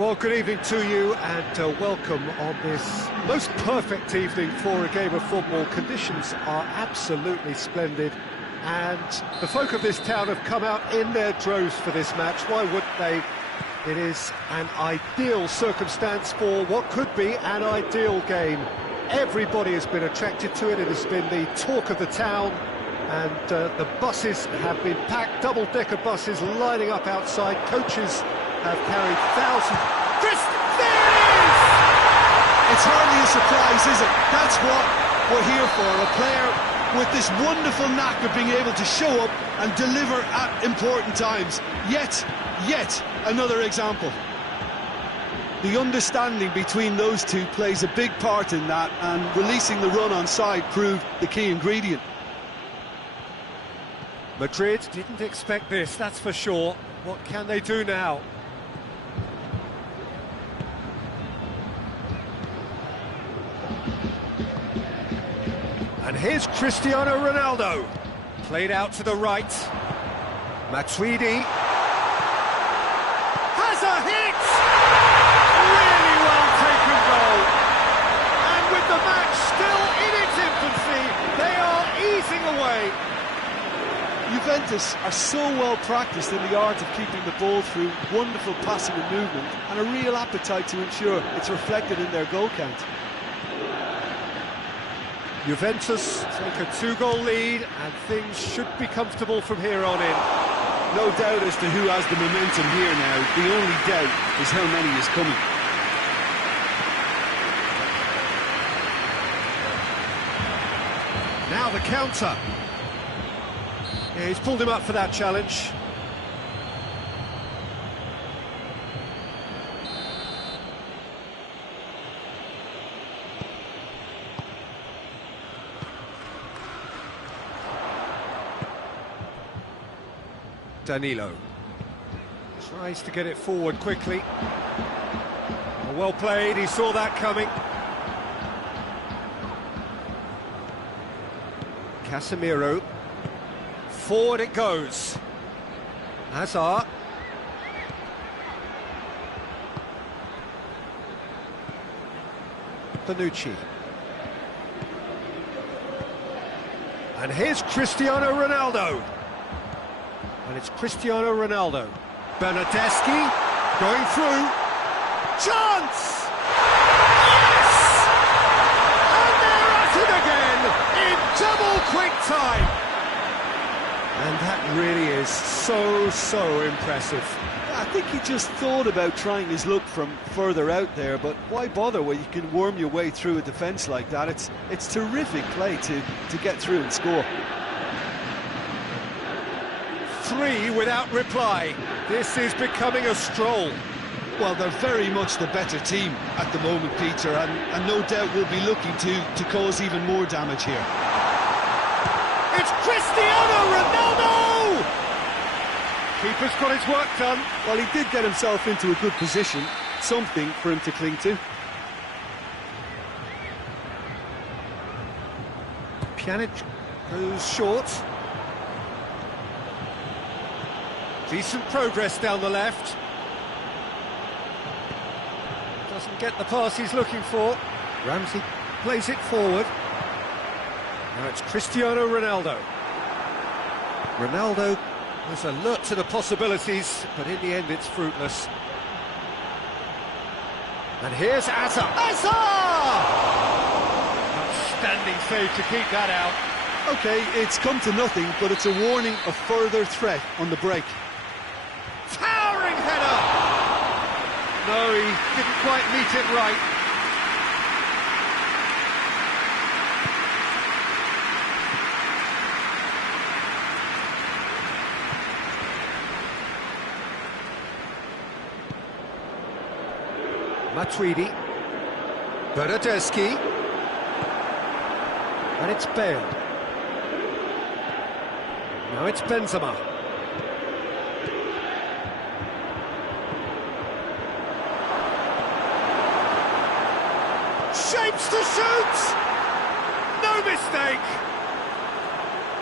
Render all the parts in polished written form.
Well, good evening to you and welcome on this most perfect evening for a game of football. Conditions are absolutely splendid and the folk of this town have come out in their droves for this match. Why wouldn't they? It is an ideal circumstance for what could be an ideal game. Everybody has been attracted to it. It has been the talk of the town, and the buses have been packed, double-decker buses lining up outside. Coaches have carried thousands. There it is! It's hardly a surprise, is it? That's what we're here for. A player with this wonderful knack of being able to show up and deliver at important times. Yet another example. The understanding between those two plays a big part in that, and releasing the run on side proved the key ingredient. Madrid didn't expect this, that's for sure. What can they do now? And here's Cristiano Ronaldo. Played out to the right. Matuidi has a hit! Really well taken goal. And with the match still in its infancy, they are easing away. Juventus are so well practiced in the art of keeping the ball through wonderful passing and movement, and a real appetite to ensure it's reflected in their goal count. Juventus take a 2-goal lead, and things should be comfortable from here on in. No doubt as to who has the momentum here now. The only doubt is how many is coming. Now the counter. Yeah, he's pulled him up for that challenge. Danilo tries to get it forward quickly. Well played, he saw that coming. Casemiro. Forward it goes. Hazard. Bonucci. And here's Cristiano Ronaldo. And it's Cristiano Ronaldo. Bernardeschi going through. Chance! Yes! And they're at it again in double quick time. And that really is so impressive. I think he just thought about trying his luck from further out there, but why bother when you can worm your way through a defence like that? It's terrific play to get through and score. 3 without reply. This is becoming a stroll. Well, they're very much the better team at the moment, Peter, and no doubt will be looking to cause even more damage here. It's Cristiano Ronaldo! Keeper's got his work done. Well, he did get himself into a good position, something for him to cling to. Pjanic goes short. Decent progress down the left. Doesn't get the pass he's looking for. Ramsey plays it forward. Now it's Cristiano Ronaldo. Ronaldo was alert to the possibilities, but in the end it's fruitless. And here's Hazard. Hazard! Outstanding save to keep that out. OK, it's come to nothing, but it's a warning of further threat on the break. Towering header! No, he didn't quite meet it right. Matuidi. Bernardeschi. And it's Bale. Now it's Benzema. Shapes to shoot! No mistake!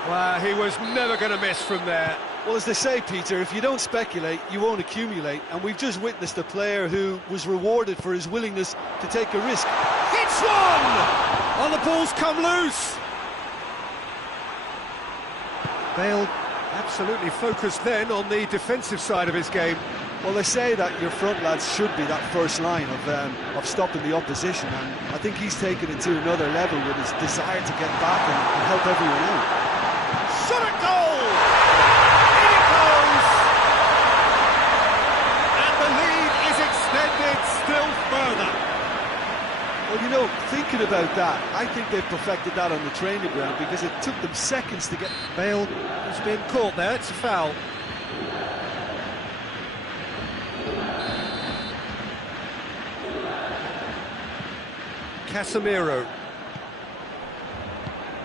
Well, he was never going to miss from there. Well, as they say, Peter, if you don't speculate, you won't accumulate. And we've just witnessed a player who was rewarded for his willingness to take a risk. Hits one! And the ball's come loose. Bale absolutely focused then on the defensive side of his game. Well, they say that your front lads should be that first line of stopping the opposition, and I think he's taken it to another level with his desire to get back and help everyone out. Shot at goal! In it goes! And the lead is extended still further. Well, you know, thinking about that, I think they've perfected that on the training ground because it took them seconds to get... Bale has been caught there, it's a foul. Casemiro.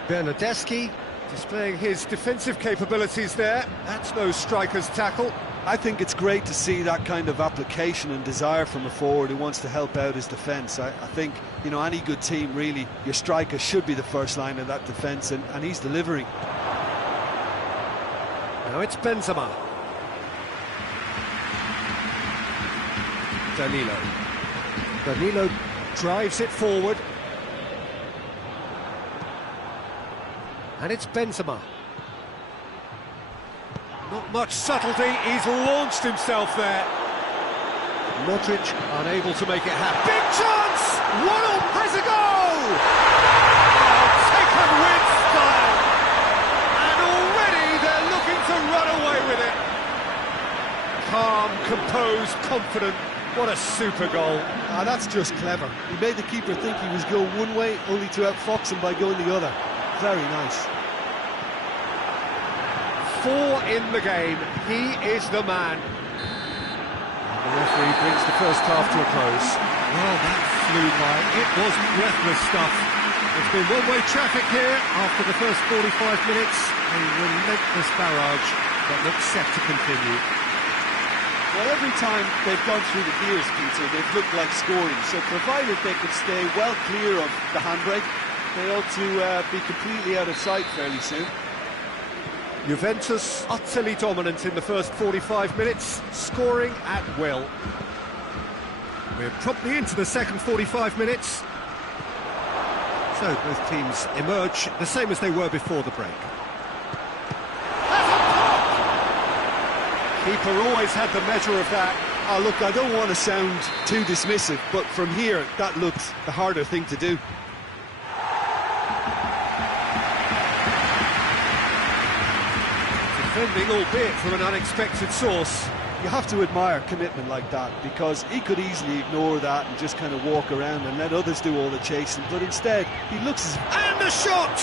Bernardeschi displaying his defensive capabilities there. That's no striker's tackle. I think it's great to see that kind of application and desire from a forward who wants to help out his defence. I think, you know, any good team, really, your striker should be the first line of that defence, and he's delivering. Now it's Benzema. Danilo drives it forward. And it's Benzema. Not much subtlety, he's launched himself there. Modric unable to make it happen. Big chance! 1-0, has a goal! Oh, taken with style! And already they're looking to run away with it. Calm, composed, confident. What a super goal. Ah, that's just clever. He made the keeper think he was going one way, only to outfox him by going the other. Very nice. 4 in the game. He is the man. The referee brings the first half to a close. Well, that flew by. It was breathless stuff. There's been one-way traffic here after the first 45 minutes. A relentless barrage that looks set to continue. Well, every time they've gone through the gears, Peter, they've looked like scoring. So provided they could stay well clear of the handbrake, they ought to be completely out of sight fairly soon. Juventus utterly dominant in the first 45 minutes, scoring at will. We're promptly into the second 45 minutes. So both teams emerge the same as they were before the break. Keeper always had the measure of that. Oh, look, I don't want to sound too dismissive, but from here, that looks the harder thing to do. Defending, albeit from an unexpected source. You have to admire commitment like that, because he could easily ignore that and just kind of walk around and let others do all the chasing, but instead, he looks as... And the shot!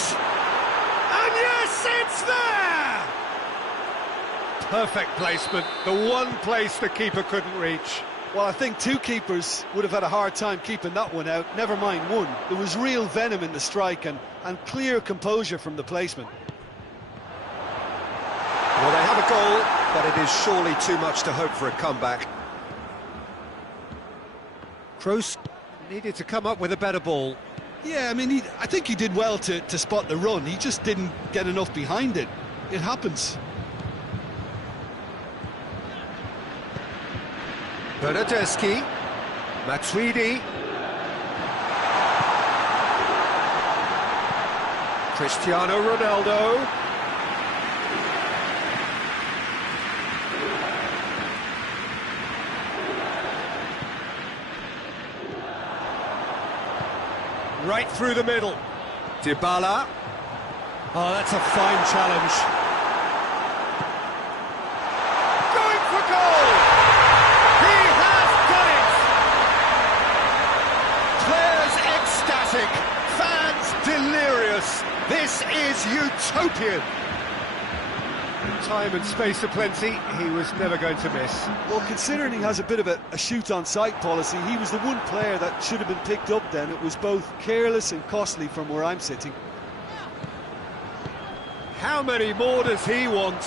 And yes, it's there! Perfect placement, the one place the keeper couldn't reach. Well, I think two keepers would have had a hard time keeping that one out, never mind one. There was real venom in the strike and clear composure from the placement. Well, they have a goal, but it is surely too much to hope for a comeback. Kroos needed to come up with a better ball. Yeah, I mean, I think he did well to spot the run. He just didn't get enough behind it. It happens. Bernardeschi, Matuidi, Cristiano Ronaldo. Right through the middle. Dybala. Oh, that's a fine challenge. Going for goal! He has done it! Players ecstatic, fans delirious. This is utopian. Time and space aplenty, he was never going to miss. Well, considering he has a bit of a shoot-on-sight policy, he was the one player that should have been picked up then. It was both careless and costly from where I'm sitting. How many more does he want?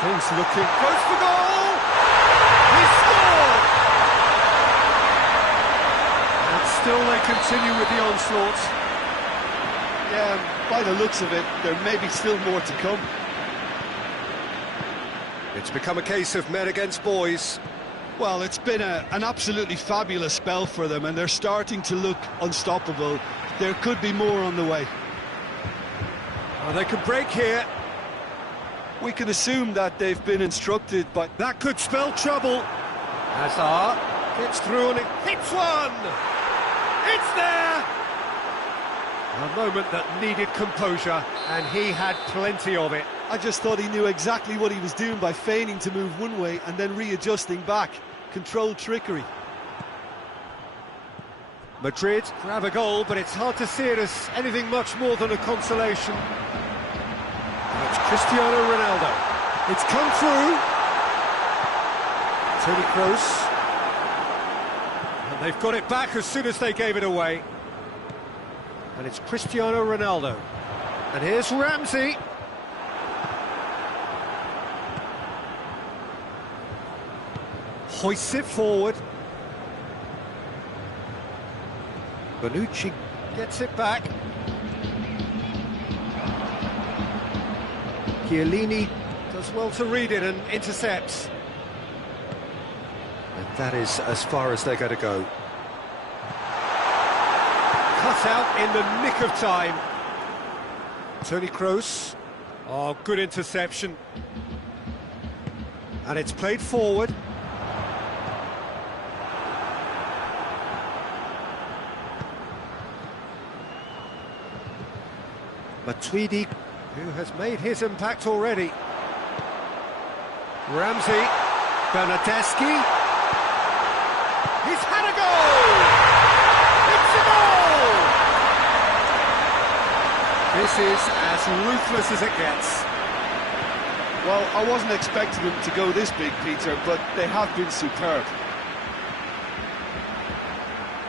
Things looking... Goes for goal! He scored! And still they continue with the onslaught. Yeah, by the looks of it, there may be still more to come. It's become a case of men against boys. Well, it's been an absolutely fabulous spell for them, and they're starting to look unstoppable. There could be more on the way. Oh, they can break here. We can assume that they've been instructed, but that could spell trouble. Hazard gets through and it hits one. It's there. A moment that needed composure, and he had plenty of it. I just thought he knew exactly what he was doing by feigning to move one way and then readjusting back. Controlled trickery. Madrid grab a goal, but it's hard to see it as anything much more than a consolation. And it's Cristiano Ronaldo. It's come through. Toni Kroos. And they've got it back as soon as they gave it away. And it's Cristiano Ronaldo. And here's Ramsey. Hoists it forward. Bonucci gets it back. Chiellini does well to read it and intercepts. And that is as far as they're going to go. Cut out in the nick of time. Toni Kroos. Oh, good interception. And it's played forward. Matuidi, who has made his impact already. Ramsey, Bernardeschi. He's had a goal! It's a goal! This is as ruthless as it gets. Well, I wasn't expecting them to go this big, Peter, but they have been superb.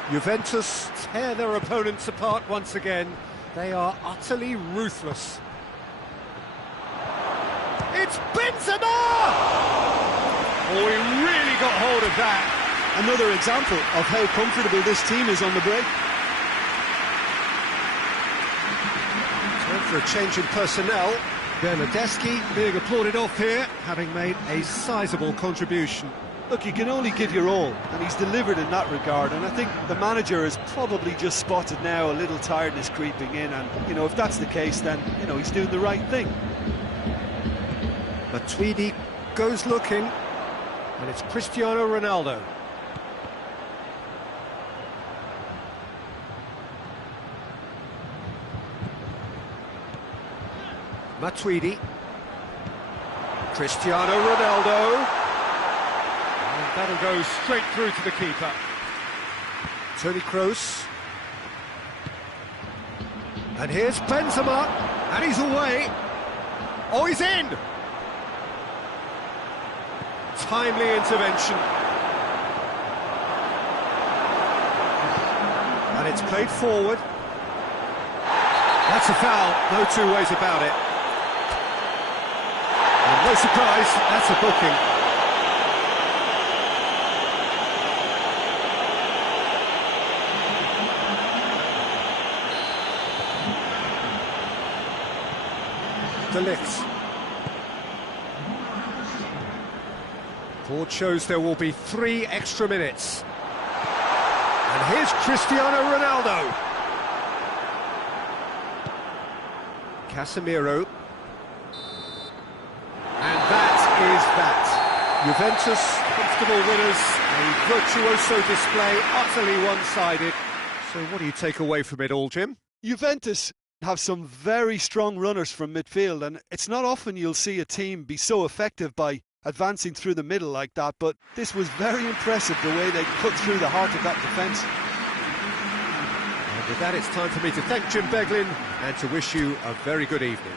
Juventus tear their opponents apart once again. They are utterly ruthless. It's Benzema! Oh, he really got hold of that. Another example of how comfortable this team is on the break. Time for a change in personnel. Bernardeschi being applauded off here, having made a sizable contribution. Look, you can only give your all, and he's delivered in that regard, and I think the manager has probably just spotted now a little tiredness creeping in, and, you know, if that's the case, then, you know, he's doing the right thing. Matuidi goes looking, and it's Cristiano Ronaldo. Matuidi. Cristiano Ronaldo. That'll go straight through to the keeper. Toni Kroos. And here's Benzema. And he's away. Oh, he's in! Timely intervention. And it's played forward. That's a foul, no two ways about it. And no surprise, that's a booking. De Ligt. Board shows there will be 3 extra minutes. And here's Cristiano Ronaldo. Casemiro. And that is that. Juventus, comfortable winners, a virtuoso display, utterly one-sided. So what do you take away from it all, Jim? Juventus have some very strong runners from midfield, and it's not often you'll see a team be so effective by advancing through the middle like that, but this was very impressive the way they cut through the heart of that defence. And with that, it's time for me to thank Jim Beglin and to wish you a very good evening.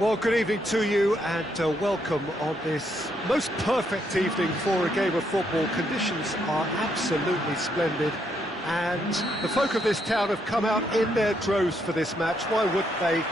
Well, good evening to you and welcome on this most perfect evening for a game of football. Conditions are absolutely splendid and the folk of this town have come out in their droves for this match. Why wouldn't they?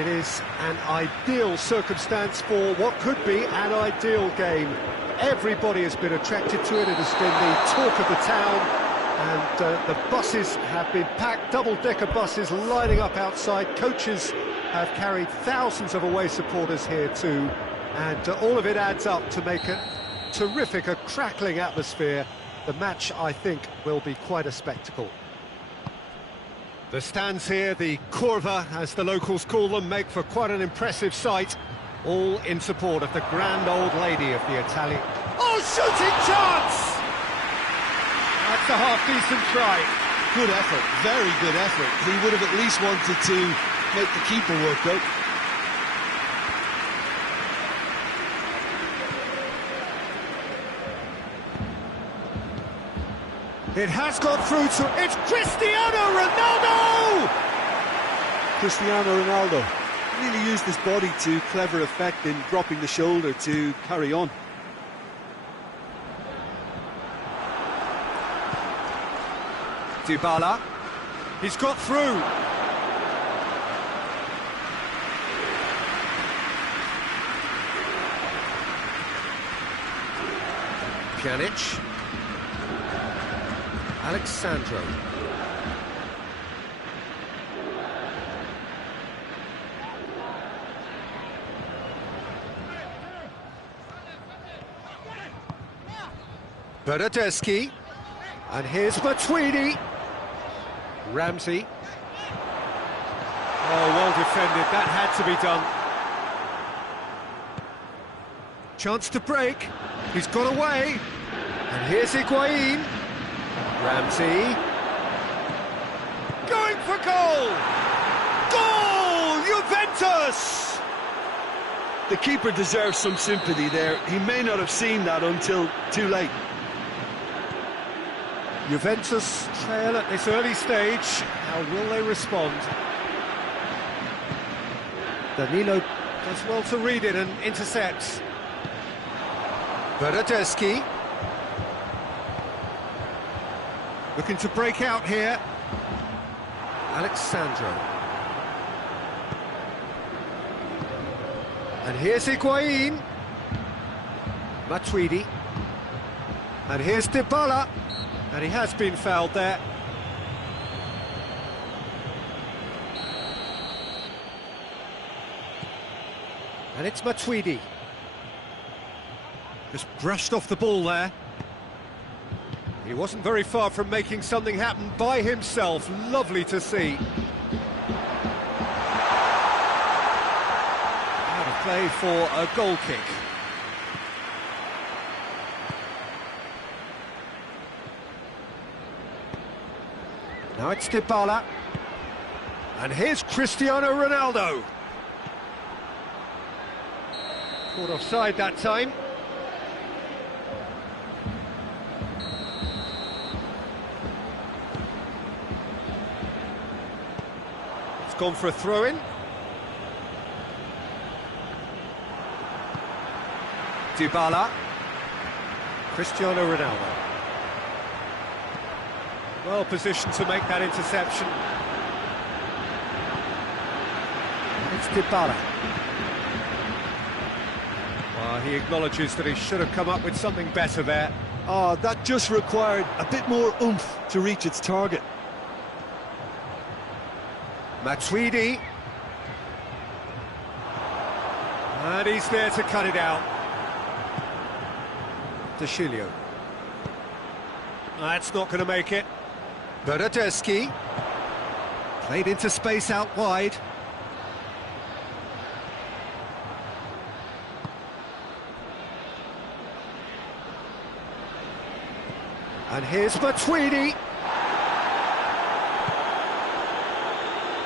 It is an ideal circumstance for what could be an ideal game. Everybody has been attracted to it. It has been the talk of the town. And the buses have been packed, double-decker buses lining up outside. Coaches have carried thousands of away supporters here too. And all of it adds up to make a terrific, a crackling atmosphere. The match, I think, will be quite a spectacle. The stands here, the curva, as the locals call them, make for quite an impressive sight. All in support of the grand old lady of the Italian. Oh, shooting chance! That's a half-decent try. Good effort, very good effort. He would have at least wanted to make the keeper work out. It has gone through to... It's Cristiano Ronaldo! Cristiano Ronaldo really used his body to clever effect in dropping the shoulder to carry on. Dybala, he's got through. Pjanic. Alexandro. Bernardeschi. And here's Matuidi. Ramsey. Oh, well defended. That had to be done. Chance to break. He's got away. And here's Higuain. Ramsey. Going for goal! Goal! Juventus! The keeper deserves some sympathy there. He may not have seen that until too late. Juventus trail at this early stage. How will they respond? Danilo does well to read it and intercepts. Bernardeschi. Looking to break out here. Alexandro. And here's Higuain. Matuidi. And here's Dybala. And he has been fouled there. And it's Matuidi. Just brushed off the ball there. He wasn't very far from making something happen by himself. Lovely to see. Out of play for a goal kick. Now it's Dybala. And here's Cristiano Ronaldo. Caught offside that time. It's gone for a throw-in. Dybala. Cristiano Ronaldo. Well positioned to make that interception. It's Dybala. Well, he acknowledges that he should have come up with something better there. Oh, that just required a bit more oomph to reach its target. Matuidi. And he's there to cut it out. De Chilio. That's not going to make it. Bernardeschi. Played into space out wide. And here's Matuidi.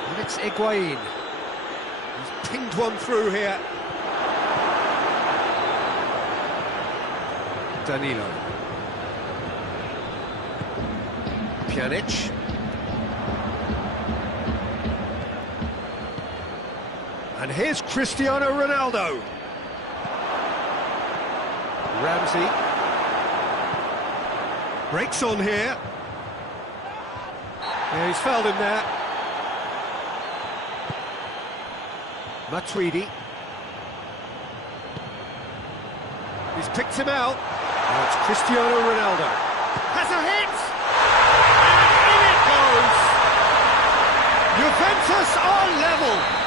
And it's Higuain. He's pinged one through here. Danilo. Pjanic. And here's Cristiano Ronaldo. Ramsey. Breaks on here. Yeah, he's fouled him there. Matuidi. He's picked him out. Now it's Cristiano Ronaldo. Has a hit! And in it goes! Juventus are level!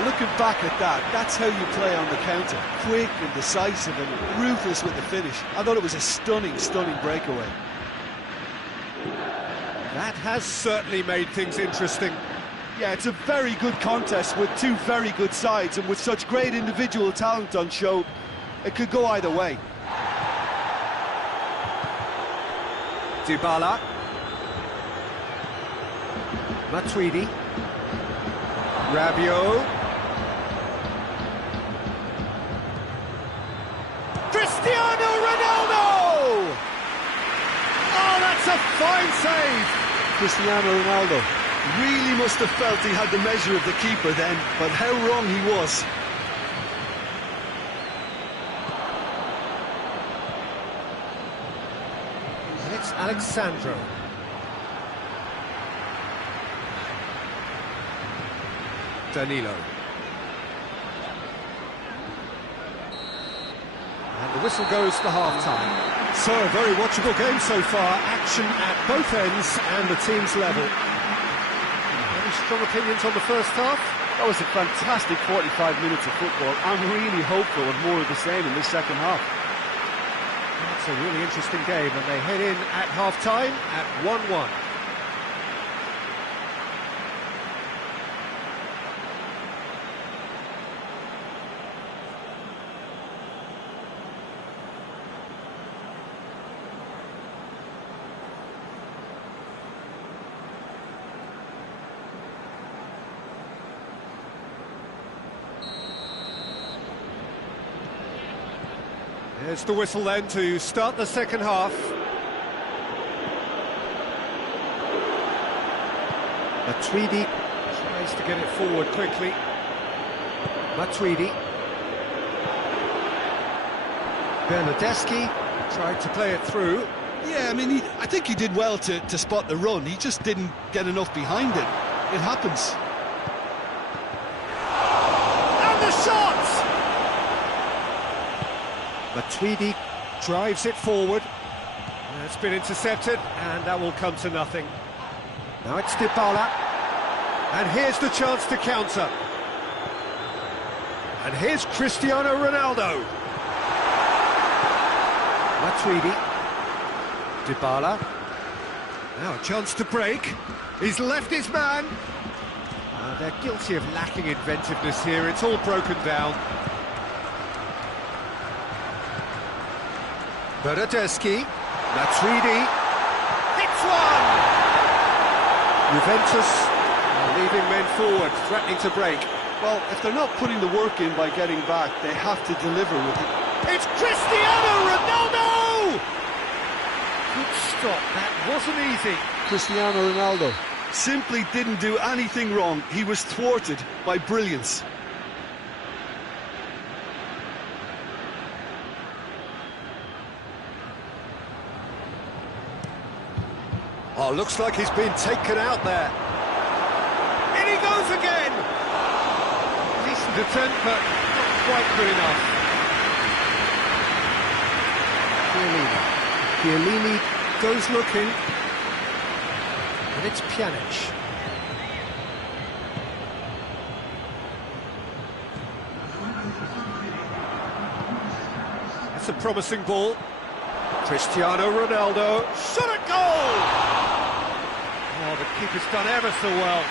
Looking back at that, that's how you play on the counter. Quick and decisive and ruthless with the finish. I thought it was a stunning, stunning breakaway. That has certainly made things interesting. Yeah, it's a very good contest with two very good sides, and with such great individual talent on show, it could go either way. Dybala. Matuidi. Rabiot. Cristiano Ronaldo! Oh, that's a fine save! Cristiano Ronaldo really must have felt he had the measure of the keeper then, but how wrong he was. And it's Alexandro. Danilo. And the whistle goes for half-time. So, a very watchable game so far. Action at both ends and the team's level. Any strong opinions on the first half? That was a fantastic 45 minutes of football. I'm really hopeful of more of the same in this second half. That's a really interesting game, and they head in at half-time at 1-1. There's the whistle then to start the second half. Matuidi tries to get it forward quickly. Matuidi. Bernardeschi tried to play it through. Yeah, I mean, I think he did well to spot the run. He just didn't get enough behind it. It happens. And the shot! Matuidi drives it forward. It's been intercepted, and that will come to nothing. Now it's Dybala. And here's the chance to counter. And here's Cristiano Ronaldo. Matuidi. Dybala. Now a chance to break. He's left his man. They're guilty of lacking inventiveness here. It's all broken down. Bernardeschi. Matuidi. Hits one! Juventus are leaving men forward, threatening to break. Well, if they're not putting the work in by getting back, they have to deliver with it. It's Cristiano Ronaldo! Good stop, that wasn't easy. Cristiano Ronaldo simply didn't do anything wrong. He was thwarted by brilliance. Oh, looks like he's been taken out there. In he goes again! Decent attempt, but not quite good enough. Chiellini goes looking. And it's Pjanic. That's a promising ball. Cristiano Ronaldo. Shot at goal! Oh, the keeper's done ever so well.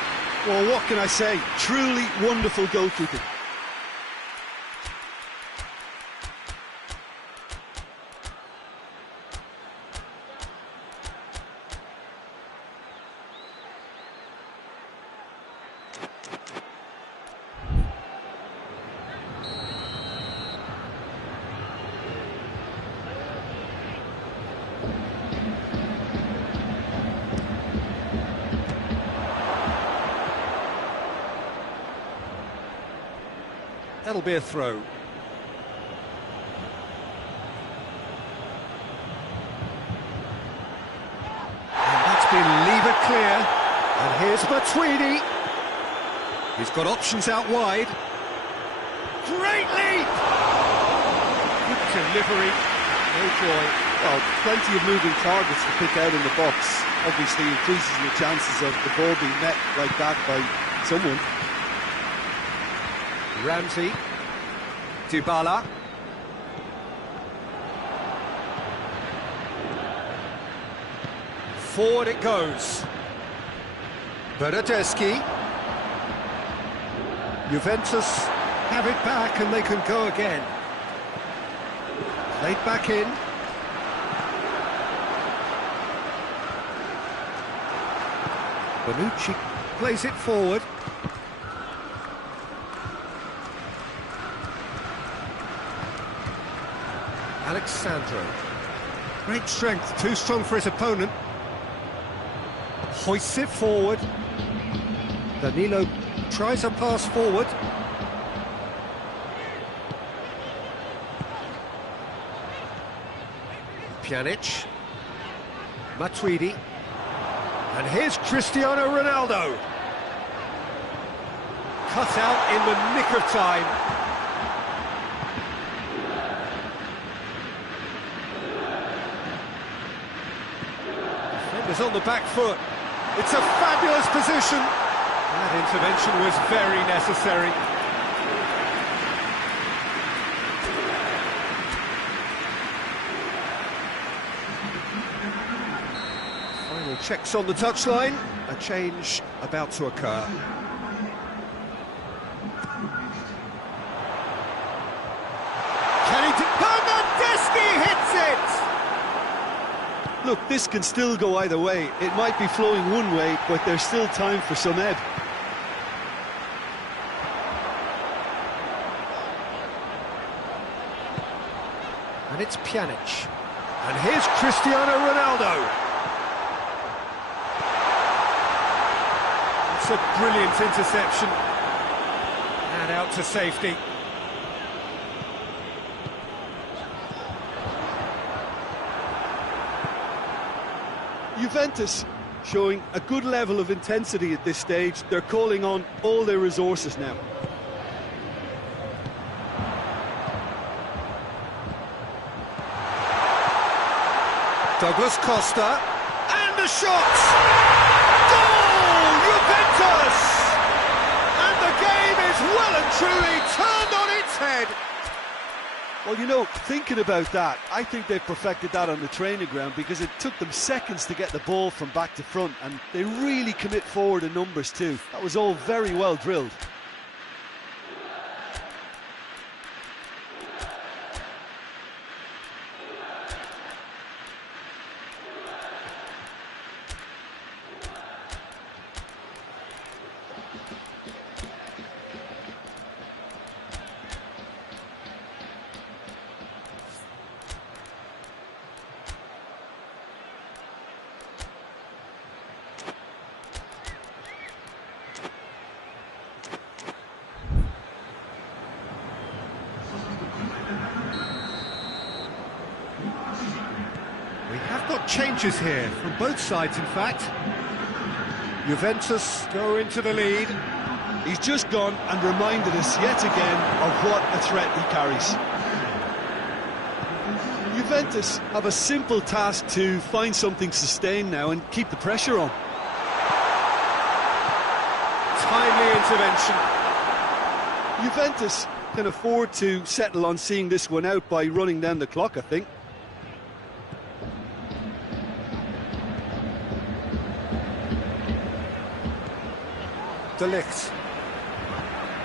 Well, what can I say? Truly wonderful goalkeeping. That'll be a throw. And that's been levered clear. And here's Matuidi. He's got options out wide. Great leap! Good delivery. No joy. Well, plenty of moving targets to pick out in the box. Obviously increases your chances of the ball being met like that by someone. Ramsey. Dybala. Forward it goes. Bernardeschi. Juventus have it back and they can go again. Played back in. Bonucci plays it forward. Alexandro. Great strength, too strong for his opponent. Hoists it forward. Danilo tries a pass forward. Pjanic. Matuidi. And here's Cristiano Ronaldo. Cut out in the nick of time. Defenders on the back foot. It's a fabulous position. That intervention was very necessary. Final checks on the touchline. A change about to occur. Can he do... Bernardeschi hits it! Look, this can still go either way. It might be flowing one way, but there's still time for some ebb. And it's Pjanic. And here's Cristiano Ronaldo. It's a brilliant interception. And out to safety. Juventus showing a good level of intensity at this stage. They're calling on all their resources now. Douglas Costa, and the shot! Goal! Juventus! And the game is well and truly turned on its head. Well, you know, thinking about that, I think they've perfected that on the training ground because it took them seconds to get the ball from back to front, and they really commit forward in numbers too. That was all very well drilled. We have got changes here from both sides, in fact. Juventus go into the lead. He's just gone and reminded us yet again of what a threat he carries. Juventus have a simple task to find something sustained now and keep the pressure on. Timely intervention. Juventus can afford to settle on seeing this one out by running down the clock, I think. De Ligt.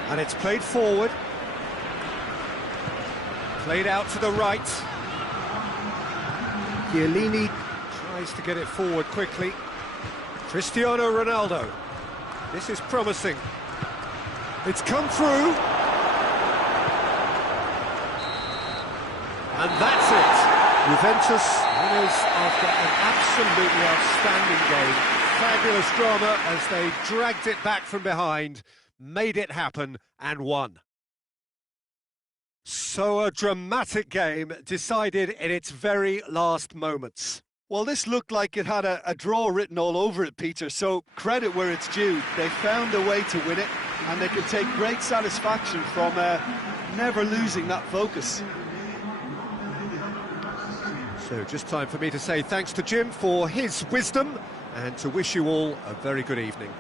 And it's played forward. Played out to the right. Chiellini tries to get it forward quickly. Cristiano Ronaldo. This is promising. It's come through. And that's it. Juventus winners after an absolutely outstanding game. Fabulous drama as they dragged it back from behind, made it happen and won. So a dramatic game decided in its very last moments. Well, this looked like it had a draw written all over it, Peter, so credit where it's due. They found a way to win it, and they can take great satisfaction from never losing that focus. So just time for me to say thanks to Jim for his wisdom and to wish you all a very good evening.